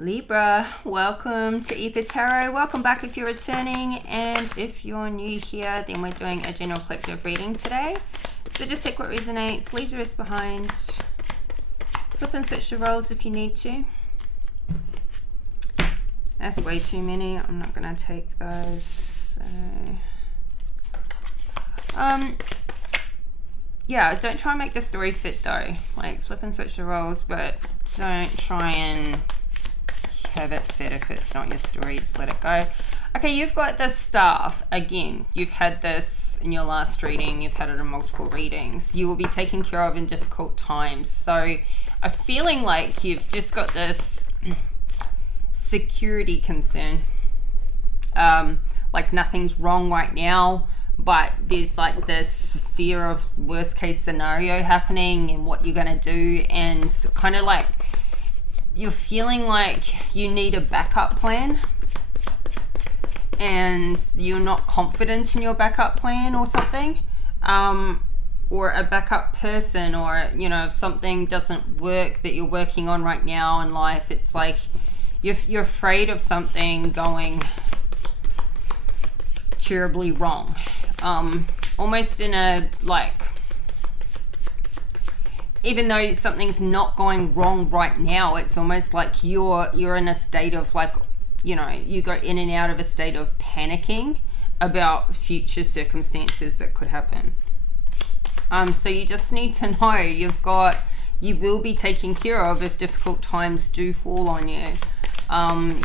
Libra, welcome to Ether Tarot. Welcome back if you're returning, and if you're new here, then we're doing a general collective reading today. So just take what resonates, leave the rest behind. Flip and switch the roles if you need to. That's way too many. I'm not going to take those. So, yeah, don't try and make the story fit though. Like, flip and switch the roles, but don't try and have it fit if it's not your story. Just let it go. Okay, you've got the Staff. Again, you've had this in your last reading. You've had it in multiple readings. You will be taken care of in difficult times. So I'm feeling like you've just got this security concern. Like nothing's wrong right now, but there's like this fear of worst case scenario happening and what you're going to do, and kind of like you're feeling like you need a backup plan and you're not confident in your backup plan or something, or a backup person, or you know, if something doesn't work that you're working on right now in life, it's like you're afraid of something going terribly wrong, almost in a like, even though something's not going wrong right now, it's almost like you're in a state of like, you know, you go in and out of a state of panicking about future circumstances that could happen. So you just need to know you will be taken care of if difficult times do fall on you.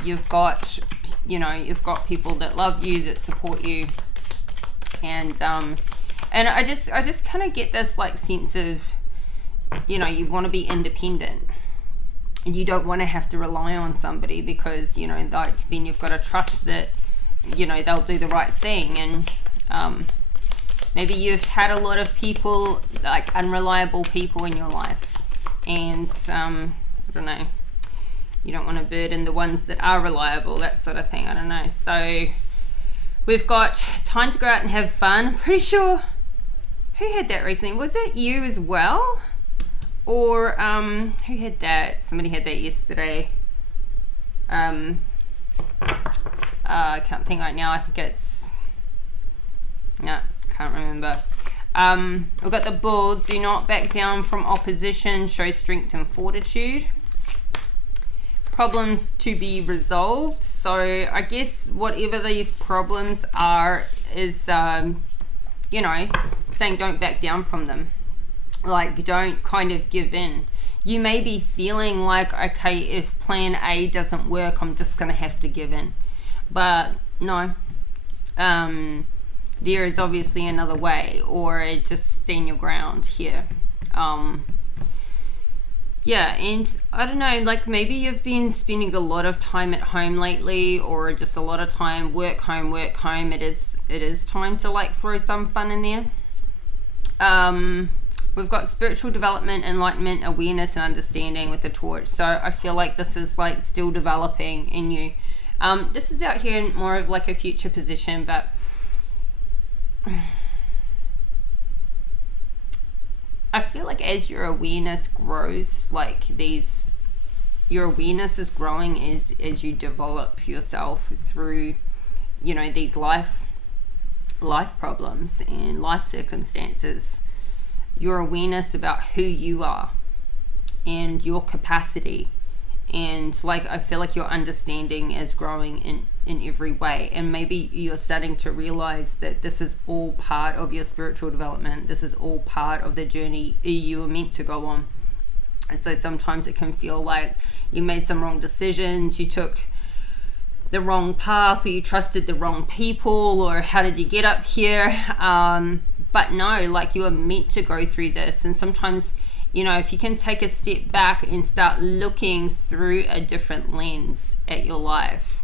You've got people that love you, that support you, and I just kind of get this like sense of, you know, you want to be independent and you don't want to have to rely on somebody, because, you know, like then you've got to trust that, you know, they'll do the right thing. And maybe you've had a lot of people, like unreliable people in your life, and I don't know, you don't want to burden the ones that are reliable, that sort of thing. I don't know. So we've got time to go out and have fun. I'm pretty sure, who had that recently? Was it you as well? Or who had that? Somebody had that yesterday. I can't think right now. I think it's, no, can't remember. We've got the Bull. Do not back down from opposition. Show strength and fortitude. Problems to be resolved. So I guess whatever these problems are is, you know, saying don't back down from them. Like, don't kind of give in. You may be feeling like, okay, if plan A doesn't work, I'm just going to have to give in. But no, there is obviously another way, or just stand your ground here. Yeah, and I don't know, like maybe you've been spending a lot of time at home lately, or just a lot of time work, home. It is time to like throw some fun in there. We've got spiritual development, enlightenment, awareness, and understanding with the Torch. So I feel like this is like still developing in you. This is out here in more of like a future position, but I feel like as your awareness grows, like your awareness is growing as you develop yourself through, you know, these life problems and life circumstances. Your awareness about who you are and your capacity, and like I feel like your understanding is growing in every way, and maybe you're starting to realize that this is all part of your spiritual development. This is all part of the journey you were meant to go on. And so sometimes it can feel like you made some wrong decisions, you took the wrong path, or you trusted the wrong people, or how did you get up here? But no, like you are meant to go through this. And sometimes, you know, if you can take a step back and start looking through a different lens at your life,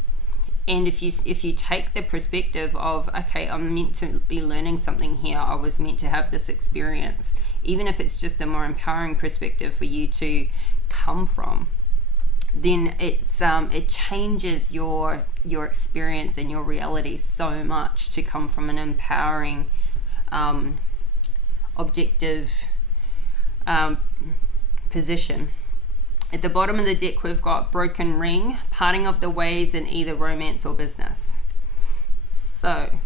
and if you take the perspective of, okay, I'm meant to be learning something here, I was meant to have this experience, even if it's just a more empowering perspective for you to come from, then it changes your experience and your reality so much to come from an empowering, objective position. At the bottom of the deck, we've got broken ring, parting of the ways in either romance or business. So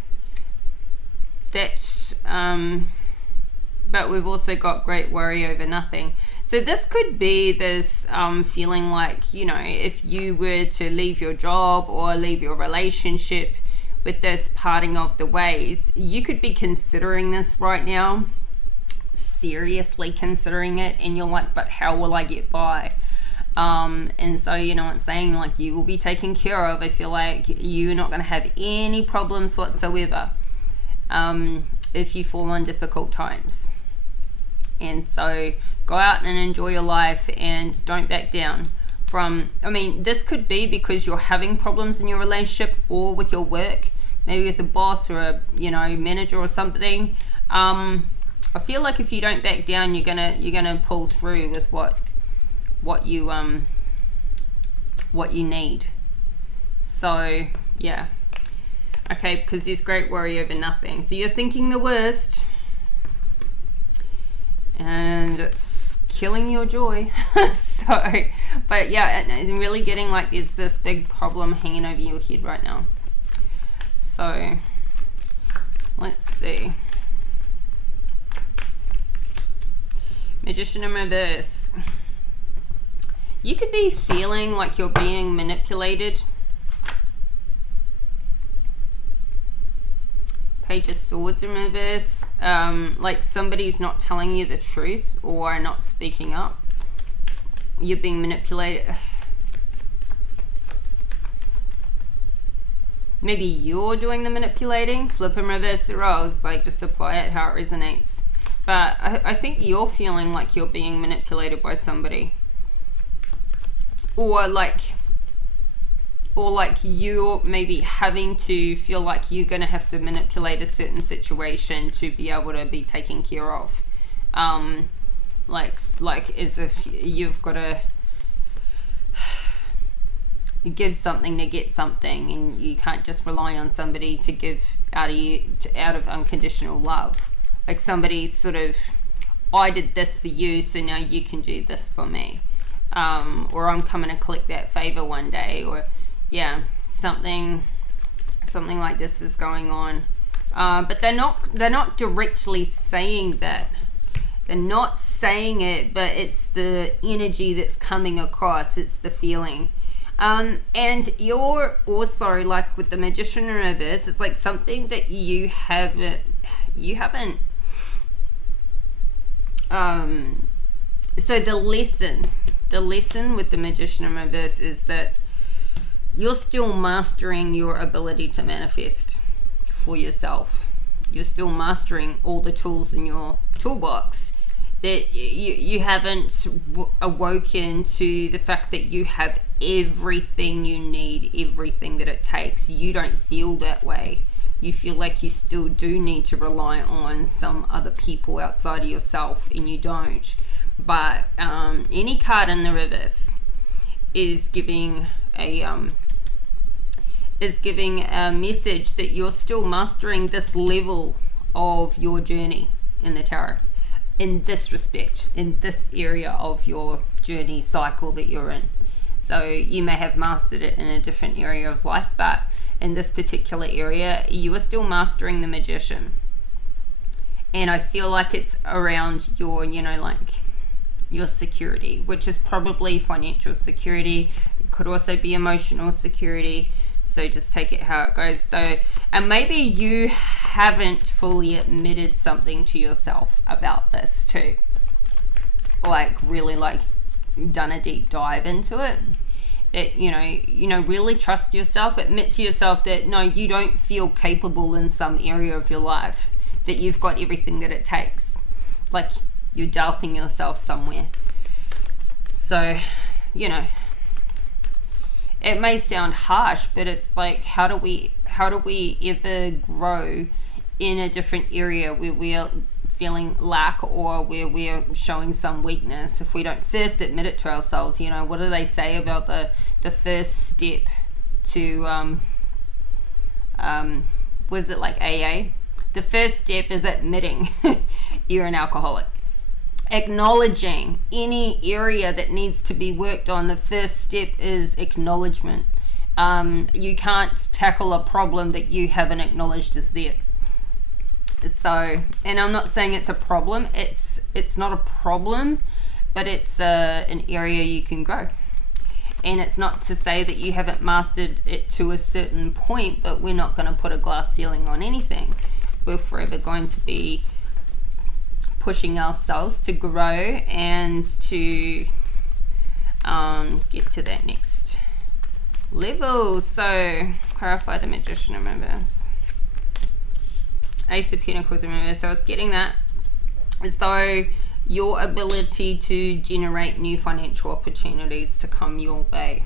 that's, but we've also got great worry over nothing. So this could be this feeling like, you know, if you were to leave your job or leave your relationship with this parting of the ways, you could be considering this right now, seriously considering it, and you're like, but how will I get by? And so, you know, it's saying like you will be taken care of. I feel like you're not going to have any problems whatsoever if you fall on difficult times. And so go out and enjoy your life and don't back down from, I mean, this could be because you're having problems in your relationship or with your work, maybe with a boss or a, you know, manager or something. I feel like if you don't back down, you're gonna pull through with what you need. So yeah, okay, because there's great worry over nothing. So you're thinking the worst, and it's killing your joy. So, but yeah, and really getting like there's this big problem hanging over your head right now. So let's see. Magician in reverse. You could be feeling like you're being manipulated. Page of Swords in reverse. Like somebody's not telling you the truth or not speaking up. You're being manipulated. Maybe you're doing the manipulating. Flip and reverse the roles. Like just apply it how it resonates. But I think you're feeling like you're being manipulated by somebody. Or like you're maybe having to feel like you're going to have to manipulate a certain situation to be able to be taken care of. Like as if you've got to give something to get something, and you can't just rely on somebody to give out of unconditional love. Like somebody's sort of, I did this for you, so now you can do this for me. Or I'm coming to collect that favor one day, or yeah, something like this is going on. But they're not directly saying that. They're not saying it, but it's the energy that's coming across. It's the feeling. And you're also like with the Magician in reverse, it's like something that you haven't so the lesson with the Magician in reverse is that you're still mastering your ability to manifest for yourself. You're still mastering all the tools in your toolbox. That you haven't awoken to the fact that you have everything you need, everything that it takes. You don't feel that way. You feel like you still do need to rely on some other people outside of yourself, and you don't. But any card in the reverse is giving a message that you're still mastering this level of your journey in the tarot, in this respect, in this area of your journey cycle that you're in. So you may have mastered it in a different area of life, but in this particular area, you are still mastering the Magician. And I feel like it's around your, you know, like your security, which is probably financial security. It could also be emotional security. So just take it how it goes. So, and maybe you haven't fully admitted something to yourself about this too. Like really like done a deep dive into it. That, you know, really trust yourself. Admit to yourself that no, you don't feel capable in some area of your life. That you've got everything that it takes. Like you're doubting yourself somewhere. So, you know, it may sound harsh, but it's like, how do we ever grow in a different area where we are feeling lack or where we're showing some weakness if we don't first admit it to ourselves? You know, what do they say about the first step to was it like AA? The first step is admitting you're an alcoholic. acknowledging any area that needs to be worked on. The first step is acknowledgement. You can't tackle a problem that you haven't acknowledged is there. So, and I'm not saying it's a problem. It's not a problem, but it's an area you can grow. And it's not to say that you haven't mastered it to a certain point, but we're not going to put a glass ceiling on anything. We're forever going to be pushing ourselves to grow and to get to that next level. So, clarify the Magician in reverse. Ace of Pentacles in reverse. So I was getting that. So your ability to generate new financial opportunities to come your way.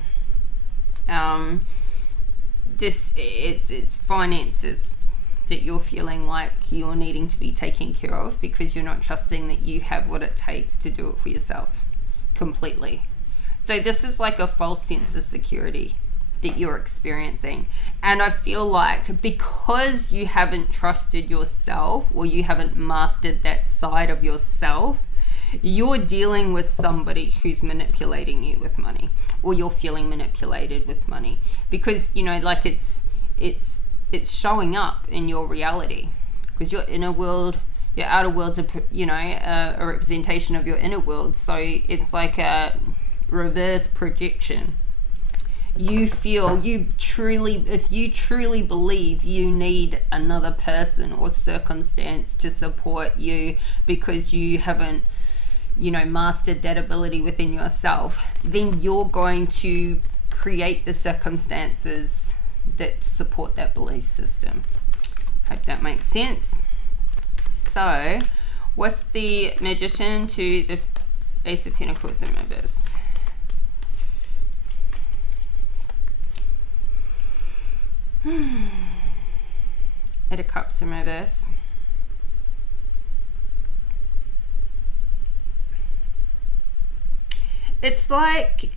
It's finances that you're feeling like you're needing to be taken care of because you're not trusting that you have what it takes to do it for yourself completely. So this is like a false sense of security that you're experiencing. And I feel like because you haven't trusted yourself or you haven't mastered that side of yourself, you're dealing with somebody who's manipulating you with money, or you're feeling manipulated with money because, you know, like it's showing up in your reality because your inner world, your outer world's a representation of your inner world. So it's like a reverse projection. If you truly believe you need another person or circumstance to support you because you haven't, mastered that ability within yourself, then you're going to create the circumstances that support that belief system. Hope that makes sense. So, what's the Magician to the Ace of Pentacles in reverse? Eight of Cups in reverse. It's like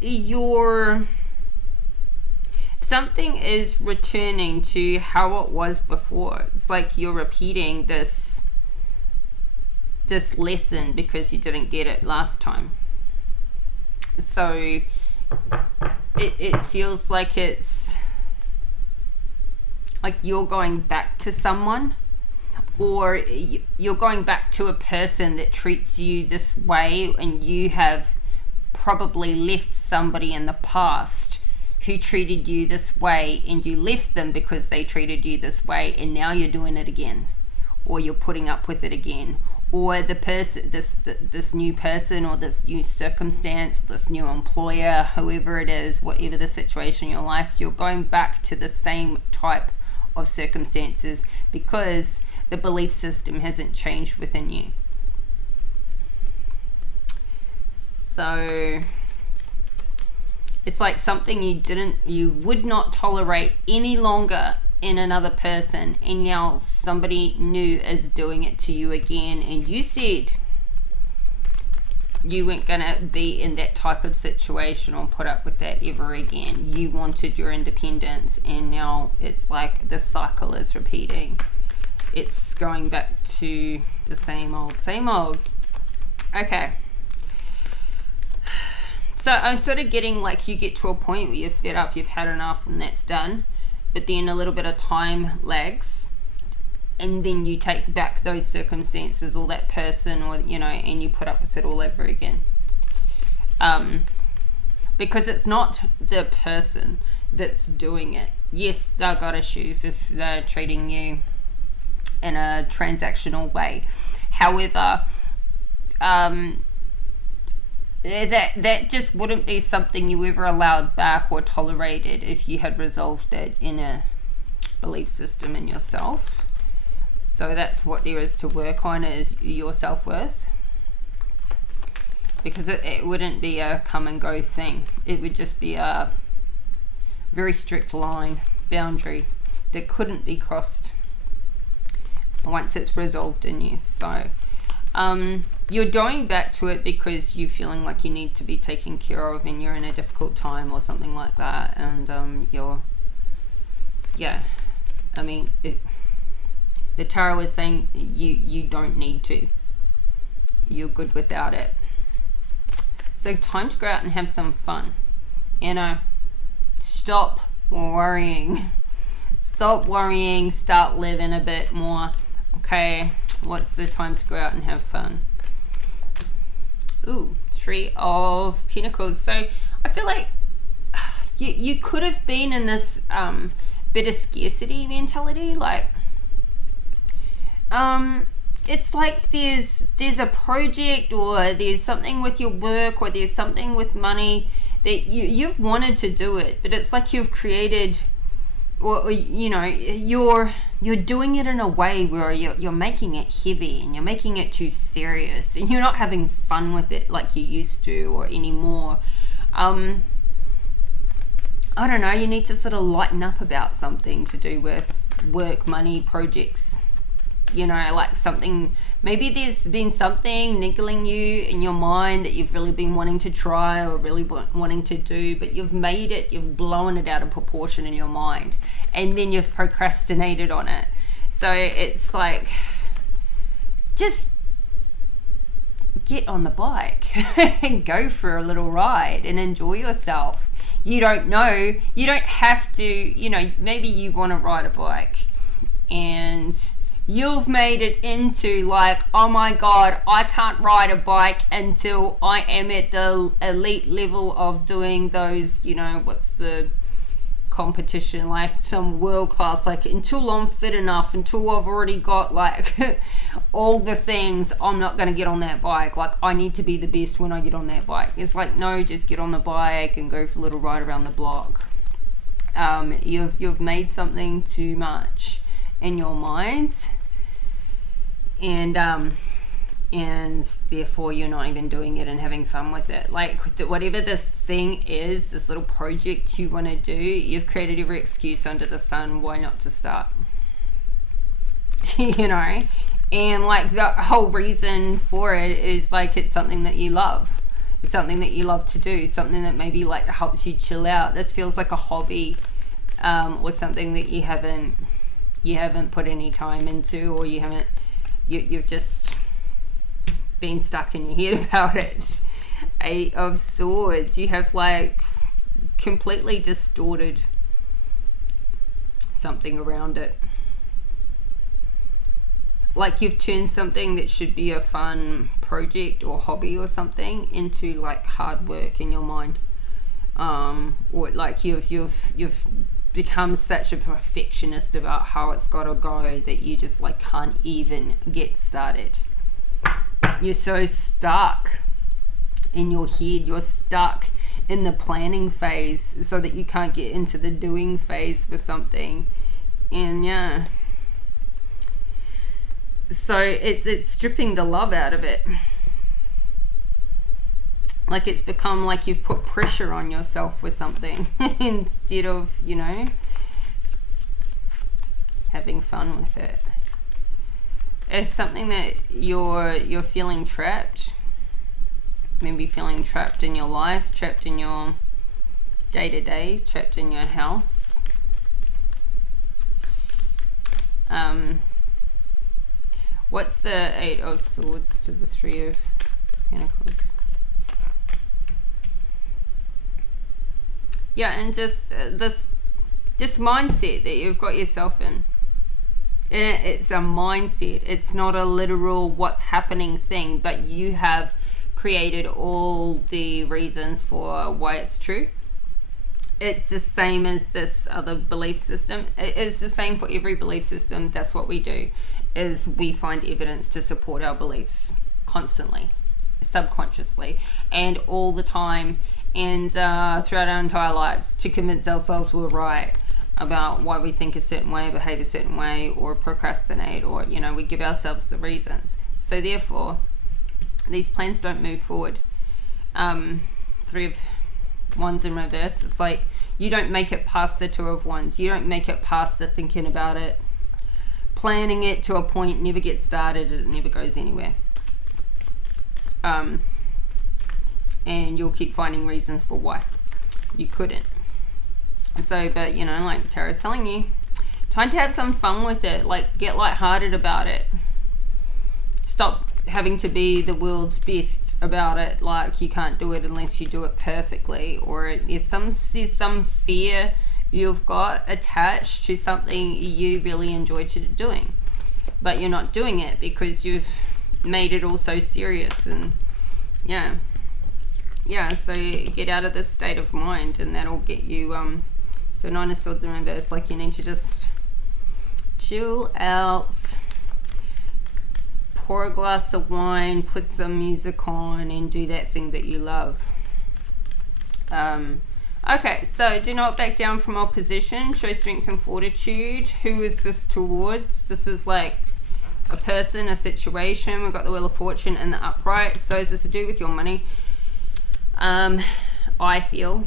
something is returning to how it was before. It's like you're repeating this lesson because you didn't get it last time. So it feels like it's like you're going back to someone, or you're going back to a person that treats you this way, and you have probably left somebody in the past who treated you this way, and you left them because they treated you this way, and now you're doing it again, or you're putting up with it again, or the person, this new person, or this new circumstance, or this new employer, whoever it is, whatever the situation in your life, so you're going back to the same type of circumstances because the belief system hasn't changed within you. So it's like something you would not tolerate any longer in another person, and now somebody new is doing it to you again, and you said you weren't gonna be in that type of situation or put up with that ever again. You wanted your independence, and now it's like the cycle is repeating. It's going back to the same old. Okay. So I'm sort of getting like you get to a point where you're fed up, you've had enough, and that's done. But then a little bit of time lags, and then you take back those circumstances or that person, or and you put up with it all over again. Because it's not the person that's doing it. Yes, they've got issues if they're treating you in a transactional way. However, that just wouldn't be something you ever allowed back or tolerated if you had resolved it in a belief system in yourself. So that's what there is to work on, is your self-worth. Because it wouldn't be a come and go thing. It would just be a very strict boundary that couldn't be crossed once it's resolved in you. So you're going back to it because you're feeling like you need to be taken care of, and you're in a difficult time or something like that, and the tarot is saying you don't need to. you're good without it. So time to go out and have some fun. You know, stop worrying. Stop worrying, start living a bit more. Okay, what's the time to go out and have fun? Ooh, 3 of Pentacles. So I feel like you could have been in this bit of scarcity mentality. Like, it's like there's a project, or there's something with your work, or there's something with money that you've wanted to do it, but it's like you've created, or you know, you're doing it in a way where you're making it heavy, and you're making it too serious, and you're not having fun with it like you used to or anymore. I don't know, you need to sort of lighten up about something to do with work, money, projects. You know, like something, maybe there's been something niggling you in your mind that you've really been wanting to try or really wanting to do, but you've blown it out of proportion in your mind, and then you've procrastinated on it. So it's like, just get on the bike and go for a little ride and enjoy yourself. You don't have to, you know, maybe you want to ride a bike and you've made it into like, oh my god, I can't ride a bike until I am at the elite level of doing those, you know, what's the competition, like some world class, like until I'm fit enough, until I've already got like all the things, I'm not going to get on that bike. Like, I need to be the best when I get on that bike. It's like, no, just get on the bike and go for a little ride around the block. You've made something too much in your mind, and therefore you're not even doing it and having fun with it. Like, whatever this thing is, this little project you want to do, you've created every excuse under the sun why not to start. You know, and like the whole reason for it is like, it's something that you love. It's something that you love to do, something that maybe like helps you chill out. This feels like a hobby, or something that you haven't put any time into, or you've just been stuck in your head about it. 8 of Swords. You have like completely distorted something around it. Like, you've turned something that should be a fun project or hobby or something into like hard work in your mind. Or like you've become such a perfectionist about how it's got to go that you just like can't even get started. You're so stuck in your head, you're stuck in the planning phase, so that you can't get into the doing phase for something. And yeah, so it's stripping the love out of it. Like, it's become like you've put pressure on yourself with something instead of, you know, having fun with it. It's something that you're feeling trapped. Maybe feeling trapped in your life, trapped in your day-to-day, trapped in your house. What's the 8 of Swords to the 3 of Pentacles? Yeah, and just this mindset that you've got yourself in. And it's a mindset. It's not a literal what's happening thing, but you have created all the reasons for why it's true. It's the same as this other belief system. It's the same for every belief system. That's what we do, is we find evidence to support our beliefs constantly, subconsciously, and all the time, and throughout our entire lives, to convince ourselves we're right about why we think a certain way, behave a certain way, or procrastinate, or, you know, we give ourselves the reasons. So therefore, these plans don't move forward. 3 of Wands in reverse. It's like, you don't make it past the 2 of Wands. You don't make it past the thinking about it, planning it to a point, never gets started, it never goes anywhere. And you'll keep finding reasons for why you couldn't. So, but, you know, like Tarot's telling you, time to have some fun with it. Like, get lighthearted about it. Stop having to be the world's best about it, like you can't do it unless you do it perfectly, or there's some fear you've got attached to something you really enjoy doing, but you're not doing it because you've made it all so serious. And yeah, so get out of this state of mind, and that'll get you so Nine of Swords in reverse, like you need to just chill out, pour a glass of wine, put some music on, and do that thing that you love. Okay, so do not back down from opposition. Show strength and fortitude. Who is this towards? This is like a person, a situation. We've got the Wheel of Fortune and the upright. So is this to do with your money? I feel,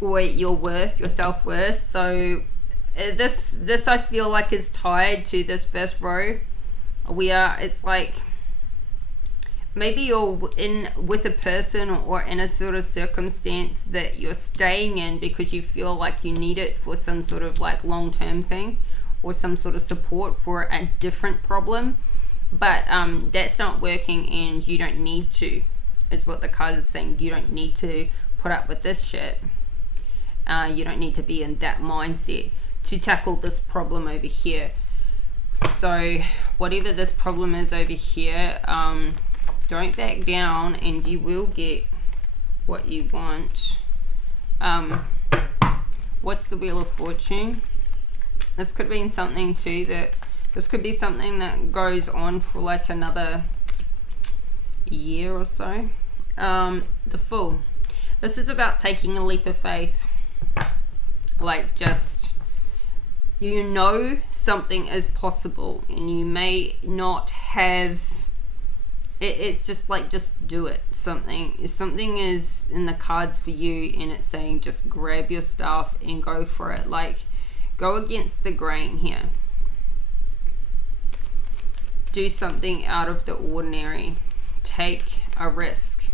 or your worth, your self-worth. So this I feel like is tied to this first row. It's like maybe you're in with a person or in a sort of circumstance that you're staying in because you feel like you need it for some sort of like long-term thing or some sort of support for a different problem, but that's not working, and you don't need to, is what the card is saying. You don't need to put up with this shit. You don't need to be in that mindset to tackle this problem over here. So whatever this problem is over here, don't back down, and you will get what you want. What's the Wheel of Fortune? This could be something too this could be something that goes on for like another year or so. The Fool. This is about taking a leap of faith. Like, just, you know something is possible, and you may not have it. It's just like, just do it. Something is in the cards for you, and it's saying just grab your stuff and go for it. Like, go against the grain here. Do something out of the ordinary. Take a risk.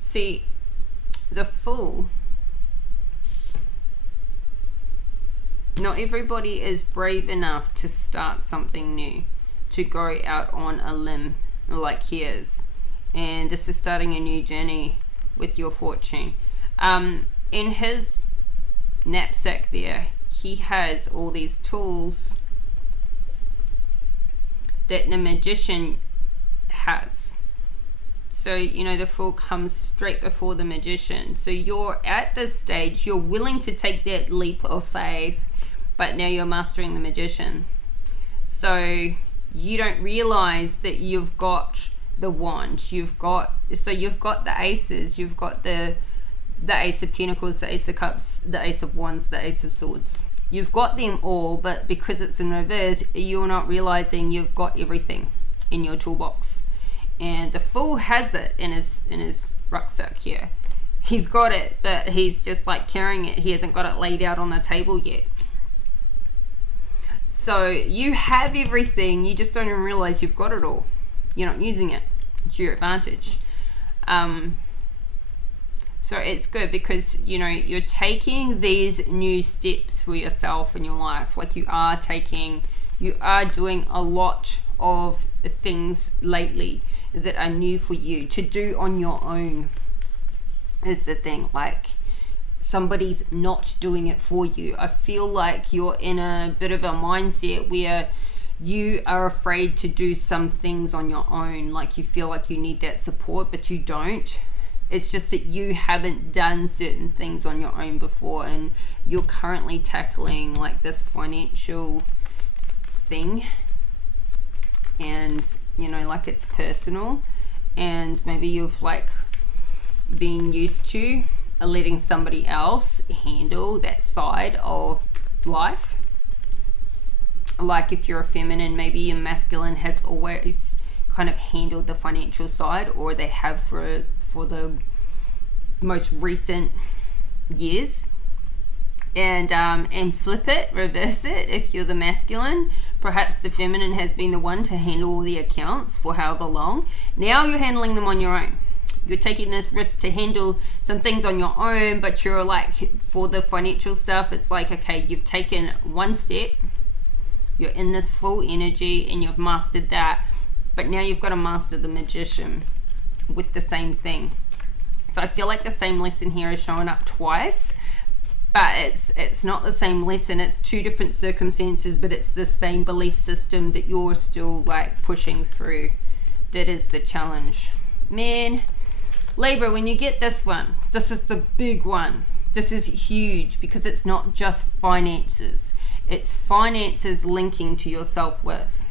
See, the Fool, not everybody is brave enough to start something new, to go out on a limb like he is. And this is starting a new journey with your fortune. In his knapsack there, he has all these tools that the Magician has. So, you know, the Fool comes straight before the Magician. So you're at this stage, you're willing to take that leap of faith, but now you're mastering the Magician. So you don't realize that you've got the wand. You've got the aces. You've got the Ace of Pentacles, the Ace of Cups, the Ace of Wands, the Ace of Swords. You've got them all, but because it's in reverse, you're not realizing you've got everything in your toolbox. And the Fool has it in his rucksack here. He's got it, but he's just like carrying it. He hasn't got it laid out on the table yet. So you have everything, you just don't even realize you've got it all. You're not using it to your advantage. So it's good because, you know, you're taking these new steps for yourself in your life. Like you are doing a lot of things lately that are new for you to do on your own, is the thing. Like, somebody's not doing it for you. I feel like you're in a bit of a mindset where you are afraid to do some things on your own. Like, you feel like you need that support, but you don't. It's just that you haven't done certain things on your own before, and you're currently tackling like this financial thing, and you know, like it's personal, and maybe you've like been used to letting somebody else handle that side of life. Like if you're a feminine, maybe your masculine has always kind of handled the financial side, or they have for the most recent years. And flip it, reverse it. If you're the masculine, perhaps the feminine has been the one to handle all the accounts for however long. Now you're handling them on your own. you're taking this risk to handle some things on your own, but you're like, for the financial stuff, it's like, okay, you've taken one step, you're in this full energy and you've mastered that, but now you've got to master the Magician with the same thing. So I feel like the same lesson here is showing up twice, but it's not the same lesson. It's two different circumstances, but it's the same belief system that you're still like pushing through. That is the challenge. Man, Libra, when you get this one, this is the big one. This is huge because it's not just finances. It's finances linking to your self-worth.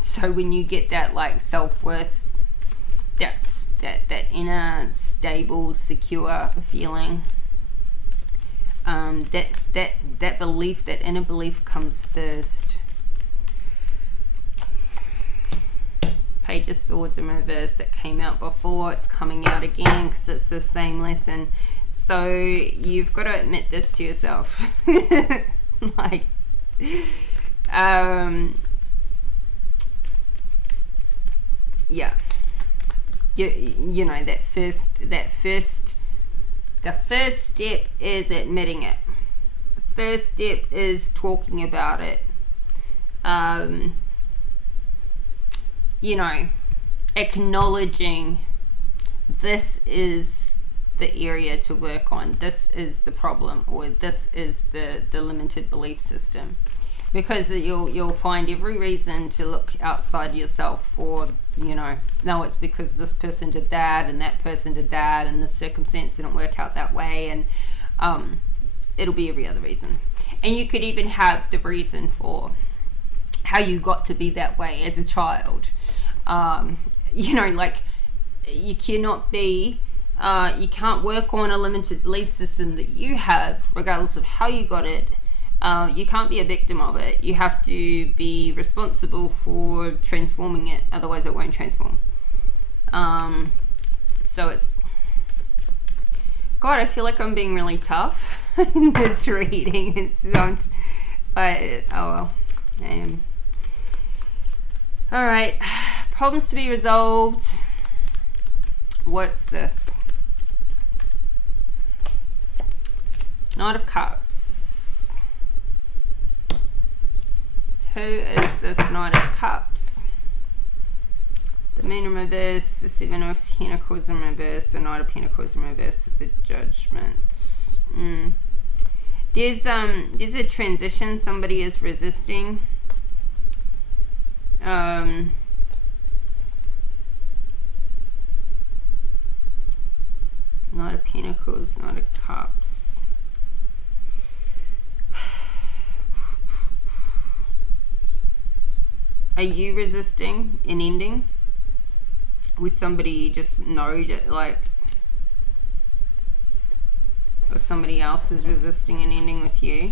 So when you get that like self-worth, that's that inner stable, secure feeling. That belief, that inner belief comes first. Page of Swords in reverse that came out before, it's coming out again because it's the same lesson. So you've got to admit this to yourself. Like, yeah, you know, the first step is admitting it. The first step is talking about it. You know, acknowledging this is the area to work on, this is the problem, or this is the limited belief system, because you'll find every reason to look outside yourself for, you know, no, it's because this person did that and that person did that and the circumstance didn't work out that way, and it'll be every other reason. And you could even have the reason for how you got to be that way as a child. You know, like, you cannot be you can't work on a limited belief system that you have, regardless of how you got it. You can't be a victim of it. You have to be responsible for transforming it, otherwise it won't transform. So it's, God, I feel like I'm being really tough in this reading. It's not, but oh well. All right, problems to be resolved. What's this? Knight of Cups. Who is this Knight of Cups? The Moon in reverse, the Seven of Pentacles in reverse, the Knight of Pentacles in reverse, the Judgment. There's a transition somebody is resisting. Knight of Pentacles, Knight of Cups. Are you resisting an ending with somebody you just know that, like, or somebody else is resisting an ending with you?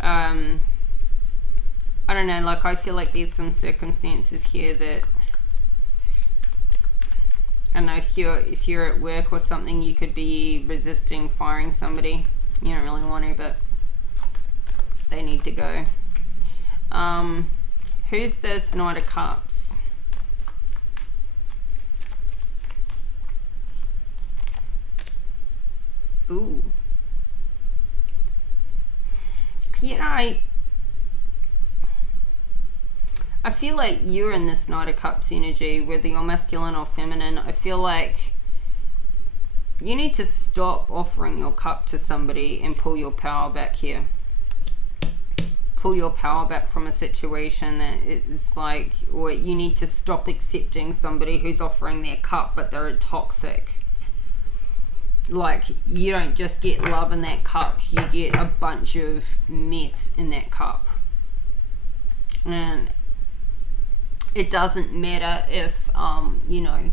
I don't know, like, I feel like there's some circumstances here that, I don't know, if you're at work or something, you could be resisting firing somebody. You don't really want to, but they need to go. Who's this Knight of Cups? Ooh. You know, I feel like you're in this Knight of Cups energy, whether you're masculine or feminine. I feel like you need to stop offering your cup to somebody and pull your power back here. Pull your power back from a situation that it's like, or you need to stop accepting somebody who's offering their cup but they're toxic. Like, you don't just get love in that cup, you get a bunch of mess in that cup. And it doesn't matter if you know,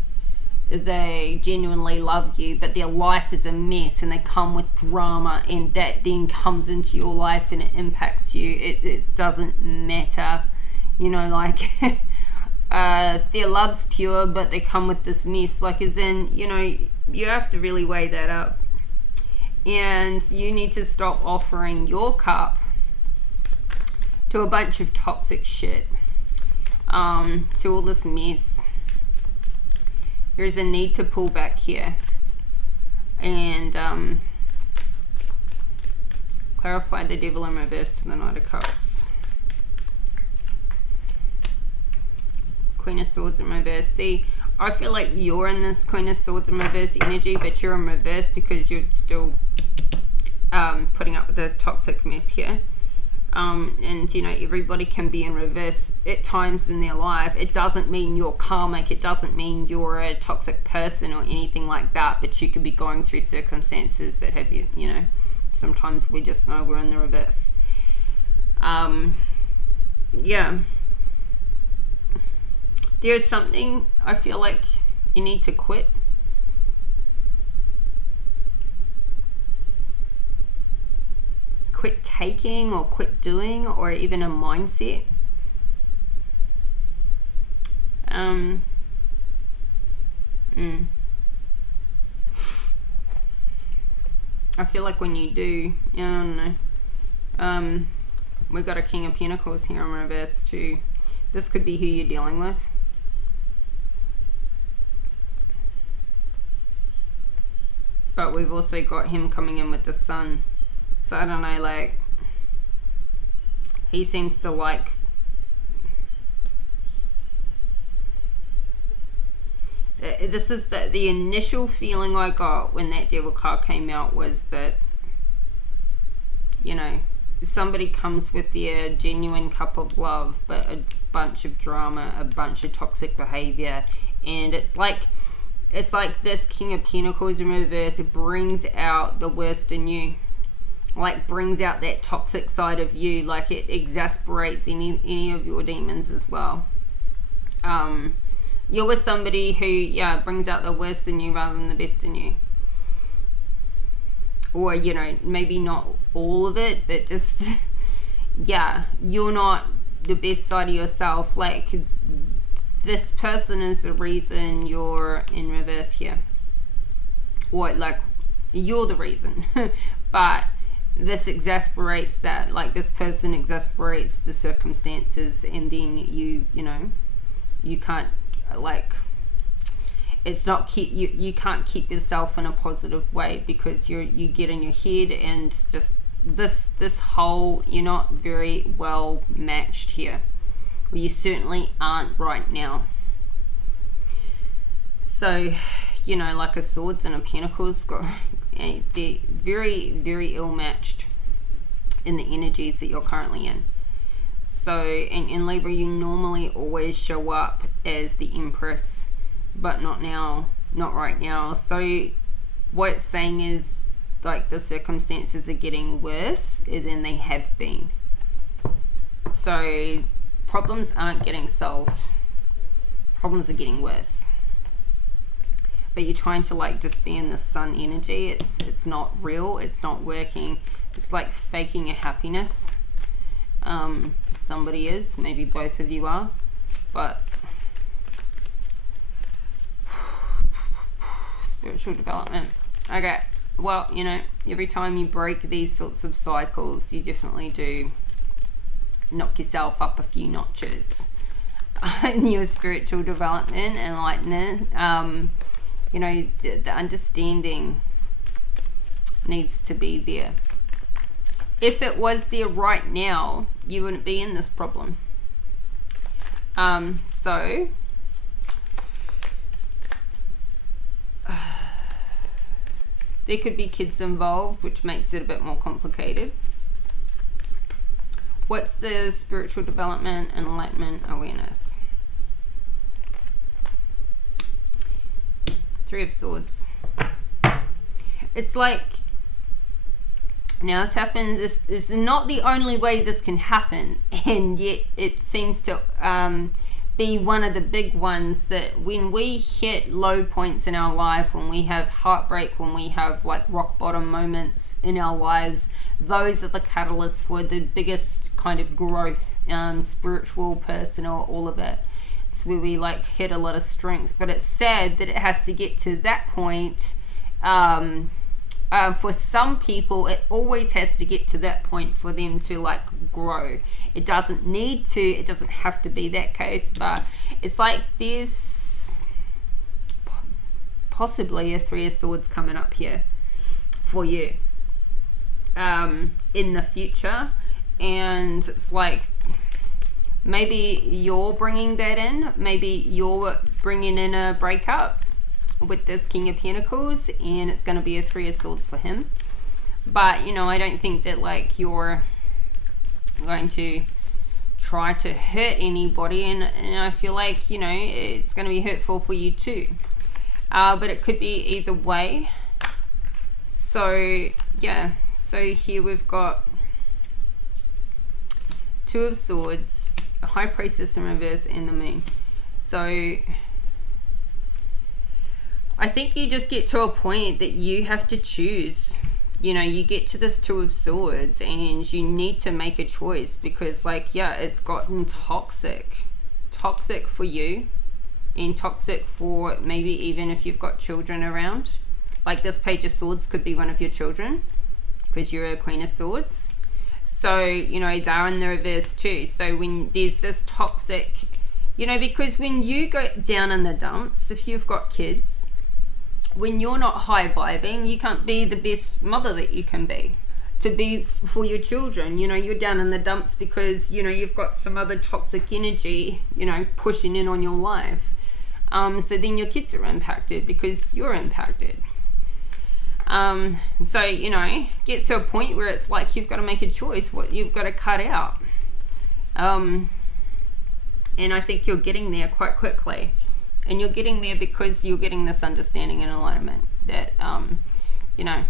they genuinely love you, but their life is a mess and they come with drama, and that then comes into your life and it impacts you. It doesn't matter, you know, like their love's pure but they come with this mess, like, as in, you know, you have to really weigh that up, and you need to stop offering your cup to a bunch of toxic shit, to all this mess. There is a need to pull back here and clarify the Devil in reverse to the Knight of Cups. Queen of Swords in reverse. See, I feel like you're in this Queen of Swords in reverse energy, but you're in reverse because you're still putting up with the toxic mess here. And you know, everybody can be in reverse at times in their life. It doesn't mean you're karmic, it doesn't mean you're a toxic person or anything like that, but you could be going through circumstances that have you, you know, sometimes we just know we're in the reverse. Yeah, there's something I feel like you need to quit. Quit taking or quit doing, or even a mindset. I feel like when you do, I don't know. We've got a King of Pentacles here in reverse too. This could be who you're dealing with. But we've also got him coming in with the Sun. So I don't know, like, he seems to like, this is the initial feeling I got when that Devil card came out was that, you know, somebody comes with their genuine cup of love, but a bunch of drama, a bunch of toxic behavior, and it's like this King of Pentacles in reverse, it brings out the worst in you. Like, brings out that toxic side of you, like it exasperates any of your demons as well. You're with somebody who, yeah, brings out the worst in you rather than the best in you. Or, you know, maybe not all of it, but just, yeah, you're not the best side of yourself. Like, this person is the reason you're in reverse here. Or, like, you're the reason. But this exasperates that, like, this person exasperates the circumstances, and then you know, you can't, like, it's not you can't keep yourself in a positive way because you get in your head, and just this whole, you're not very well matched here. Well, you certainly aren't right now. So, you know, like a Swords and a Pentacles got, they're very, very ill-matched in the energies that you're currently in. So, in Libra, you normally always show up as the Empress, but not now, not right now. So, what it's saying is, like, the circumstances are getting worse than they have been. So, problems aren't getting solved. Problems are getting worse. But you're trying to, like, just be in the Sun energy. It's not real. It's not working. It's like faking a happiness. Somebody is. Maybe both of you are. But spiritual development. Okay. Well, you know, every time you break these sorts of cycles, you definitely do knock yourself up a few notches in your spiritual development, enlightenment. You know, the understanding needs to be there. If it was there right now, you wouldn't be in this problem. So there could be kids involved, which makes it a bit more complicated. What's the spiritual development, enlightenment, awareness? Three of Swords. It's like, now this happens, this is not the only way this can happen, and yet it seems to be one of the big ones, that when we hit low points in our life, when we have heartbreak, when we have, like, rock bottom moments in our lives, those are the catalysts for the biggest kind of growth, spiritual, personal, all of it. It's where we, like, hit a lot of strengths. But it's sad that it has to get to that point. For some people, it always has to get to that point for them to, like, grow. It doesn't need to, it doesn't have to be that case, but it's like there's possibly a Three of Swords coming up here for you in the future. And it's like, maybe you're bringing that in. Maybe you're bringing in a breakup with this King of Pentacles, and it's going to be a Three of Swords for him. But, you know, I don't think that, like, you're going to try to hurt anybody. And I feel like, you know, it's going to be hurtful for you too. But it could be either way. So, yeah. So here we've got Two of Swords, the High Priestess in reverse, and the Moon. So I think you just get to a point that you have to choose. You know, you get to this Two of Swords and you need to make a choice, because, like, yeah, it's gotten toxic for you, and toxic for maybe even if you've got children around. Like, this Page of Swords could be one of your children, because you're a Queen of Swords. So, you know, they're in the reverse too. So when there's this toxic, you know, because when you go down in the dumps, if you've got kids, when you're not high vibing, you can't be the best mother that you can be to be for your children. You know, you're down in the dumps because, you know, you've got some other toxic energy, you know, pushing in on your life. So then your kids are impacted because you're impacted. So, you know, get to a point where it's like you've got to make a choice what you've got to cut out. And I think you're getting there quite quickly. And you're getting there because you're getting this understanding and alignment that, you know,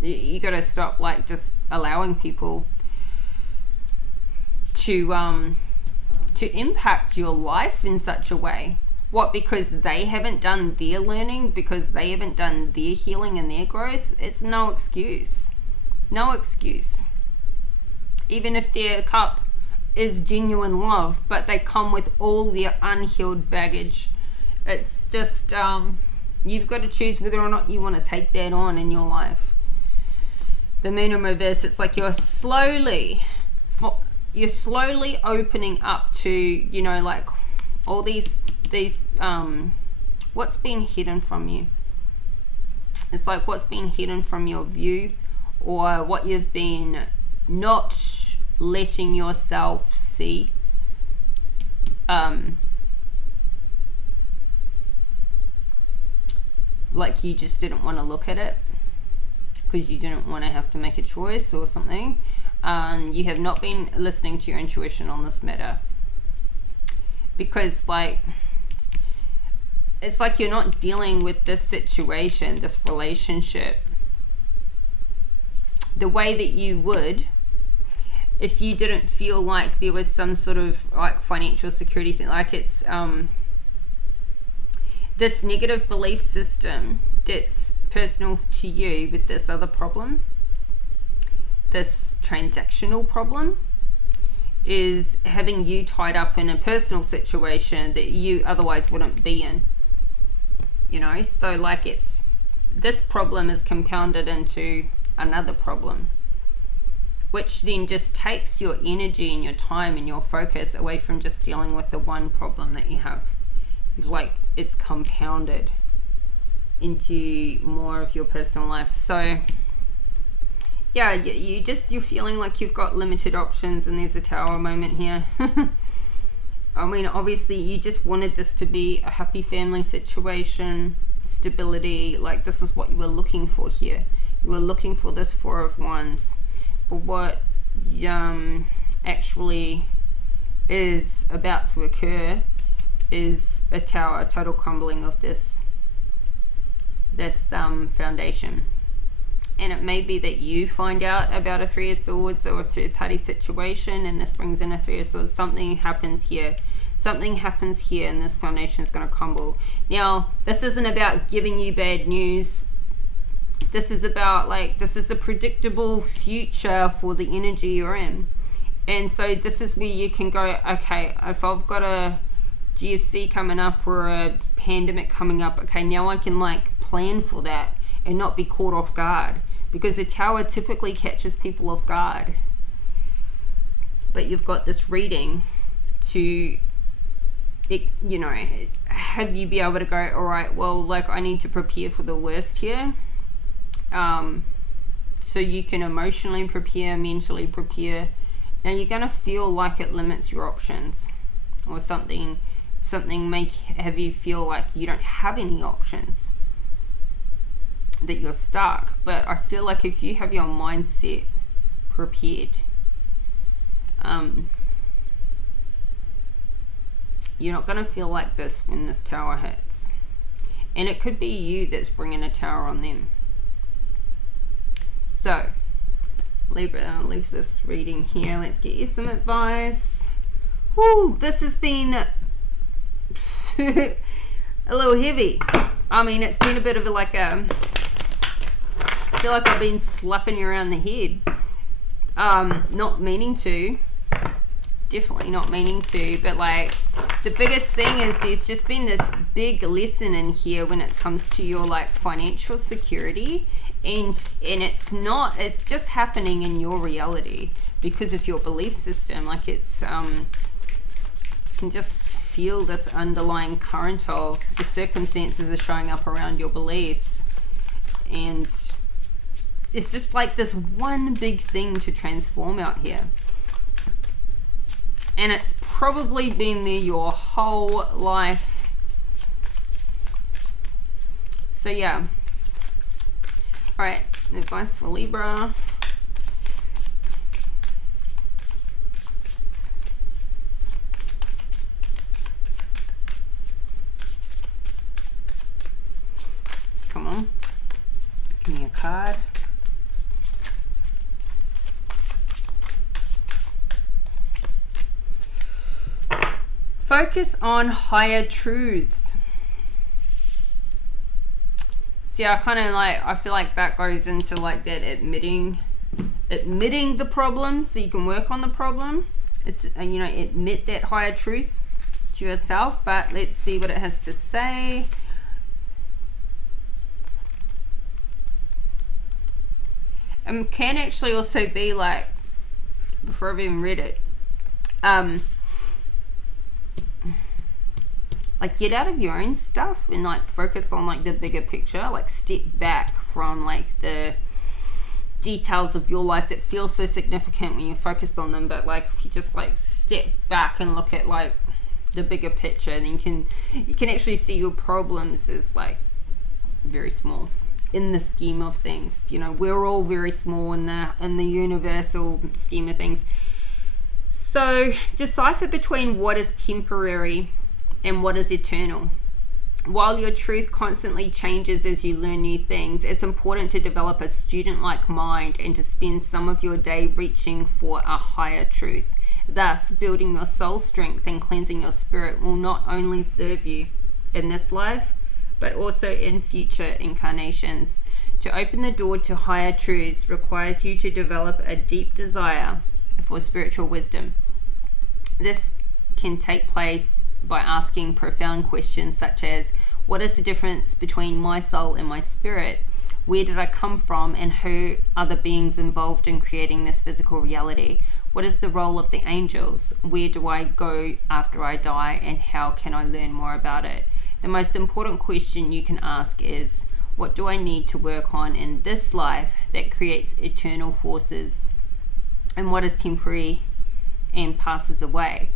you got to stop, like, just allowing people to impact your life in such a way. What, because they haven't done their learning, because they haven't done their healing and their growth? It's no excuse. No excuse. Even if their cup is genuine love, but they come with all their unhealed baggage. It's just, you've got to choose whether or not you want to take that on in your life. The Moon in reverse, it's like you're slowly opening up to, you know, like all these what's been hidden from you. It's like what's been hidden from your view, or what you've been not letting yourself see. Like you just didn't want to look at it because you didn't want to have to make a choice or something. You have not been listening to your intuition on this matter, because, like, it's like you're not dealing with this situation, this relationship, the way that you would if you didn't feel like there was some sort of, like, financial security thing. Like, it's this negative belief system that's personal to you with this other problem, this transactional problem, is having you tied up in a personal situation that you otherwise wouldn't be in. You know, so, like, it's, this problem is compounded into another problem, which then just takes your energy and your time and your focus away from just dealing with the one problem that you have. It's like it's compounded into more of your personal life. So yeah, you're feeling like you've got limited options, and there's a Tower moment here. I mean, obviously you just wanted this to be a happy family situation, stability. Like, this is what you were looking for here. You were looking for this Four of Wands. But what actually is about to occur is a Tower, a total crumbling of this foundation. And it may be that you find out about a Three of Swords or a third-party situation, and this brings in a Three of Swords. Something happens here. Something happens here, and this foundation is going to crumble. Now, this isn't about giving you bad news. This is about, like, this is the predictable future for the energy you're in. And so this is where you can go, okay, if I've got a GFC coming up or a pandemic coming up, okay, now I can, like, plan for that and not be caught off guard, because the Tower typically catches people off guard. But you've got this reading to, you know, have you be able to go, all right, well, like, I need to prepare for the worst here. So you can emotionally prepare, mentally prepare. Now you're going to feel like it limits your options, or something may have you feel like you don't have any options, that you're stuck. But I feel like if you have your mindset prepared, you're not going to feel like this when this tower hits. And it could be you that's bringing a tower on them. So, Libra, I'll leave this reading here. Let's get you some advice. Woo, this has been a little heavy. I mean, it's been a bit of like a, I feel like I've been slapping you around the head. Not meaning to. Definitely not meaning to, but like, the biggest thing is there's just been this big lesson in here when it comes to your like financial security, and it's just happening in your reality because of your belief system. Like, it's you can just feel this underlying current of the circumstances are showing up around your beliefs, and it's just like this one big thing to transform out here. And it's probably been there your whole life. So yeah. Alright, advice for Libra. Come on. Give me a card. Focus on higher truths. See, I kind of like, I feel like that goes into like that admitting the problem so you can work on the problem. It's, you know, admit that higher truth to yourself. But let's see what it has to say. Can actually also be like, before I've even read it, like, get out of your own stuff and like focus on like the bigger picture. Like, step back from like the details of your life that feel so significant when you're focused on them. But like, if you just like step back and look at like the bigger picture, then you can actually see your problems as like very small in the scheme of things. You know, we're all very small in the universal scheme of things. So decipher between what is temporary and what is eternal. While your truth constantly changes as you learn new things, it's important to develop a student-like mind and to spend some of your day reaching for a higher truth. Thus, building your soul strength and cleansing your spirit will not only serve you in this life, but also in future incarnations. To open the door to higher truths requires you to develop a deep desire for spiritual wisdom. This can take place by asking profound questions such as, what is the difference between my soul and my spirit? Where did I come from, and who are the beings involved in creating this physical reality? What is the role of the angels? Where do I go after I die, and how can I learn more about it? The most important question you can ask is, what do I need to work on in this life that creates eternal forces? And what is temporary and passes away?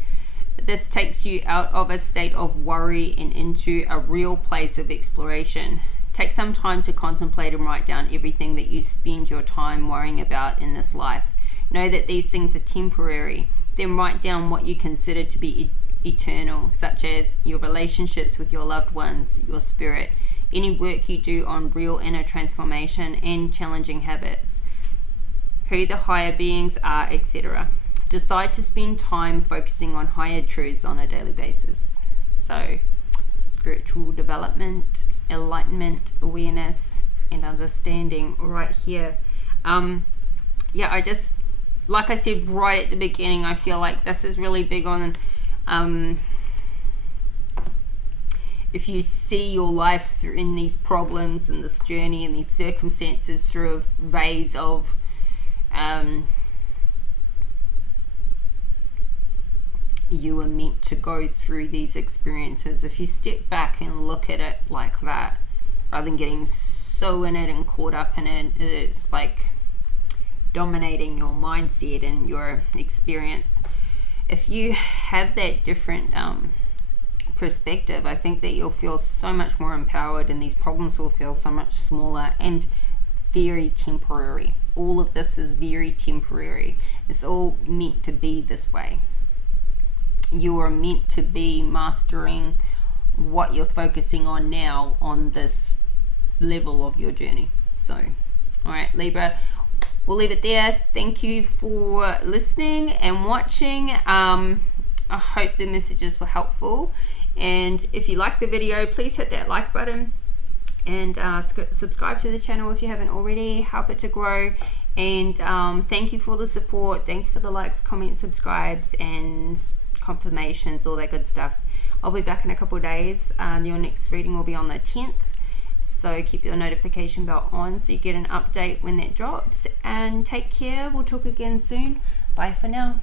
This takes you out of a state of worry and into a real place of exploration. Take some time to contemplate and write down everything that you spend your time worrying about in this life. Know that these things are temporary. Then write down what you consider to be eternal, such as your relationships with your loved ones, your spirit, any work you do on real inner transformation and challenging habits, who the higher beings are, etc. Decide to spend time focusing on higher truths on a daily basis. So, spiritual development, enlightenment, awareness, and understanding right here. Yeah, I just, like I said right at the beginning, I feel like this is really big on, if you see your life through in these problems and this journey and these circumstances through a vase of, you were meant to go through these experiences. If you step back and look at it like that, rather than getting so in it and caught up in it, it's like dominating your mindset and your experience. If you have that different perspective, I think that you'll feel so much more empowered, and these problems will feel so much smaller and very temporary. All of this is very temporary. It's all meant to be this way. You are meant to be mastering what you're focusing on now on this level of your journey. So, all right, Libra, we'll leave it there. Thank you for listening and watching. I hope the messages were helpful. And if you like the video, please hit that like button and subscribe to the channel if you haven't already. Help it to grow. And thank you for the support. Thank you for the likes, comments, subscribes, and confirmations, all that good stuff. I'll be back in a couple of days. Your next reading will be on the 10th. So keep your notification bell on so you get an update when that drops. And take care. We'll talk again soon. Bye for now.